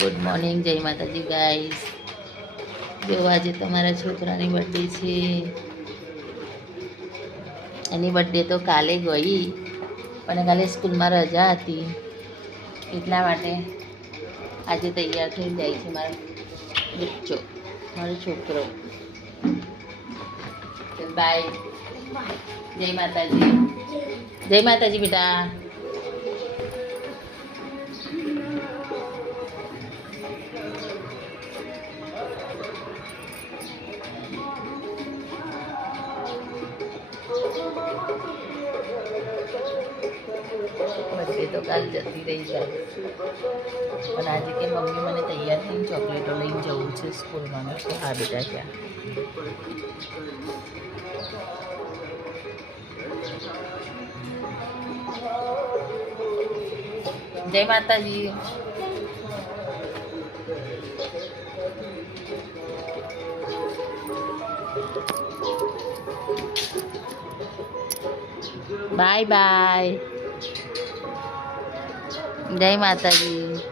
Good morning, જય માતાજી guys. જો આજે તમારા છોકરાની બર્થડે છે. એની બર્થડે તો કાલે ગઈ, પણ કાલે સ્કૂલમાં રજા હતી, એટલા માટે આજે તૈયાર થઈ જાય છે મારો બચ્ચો, મારો છોકરો. બાય, જય માતાજી. જય માતાજી બેટા. બર્થડે તો કાલ જતી રહી જાય, પણ આજે કે મમ્મી મને તૈયાર થઈને ચોકલેટો લઈને જવું છે સ્કૂલમાં. મેં કહ્યું હા બેટા, ક્યાં. જય માતાજી. Bye bye. જય માતાજી.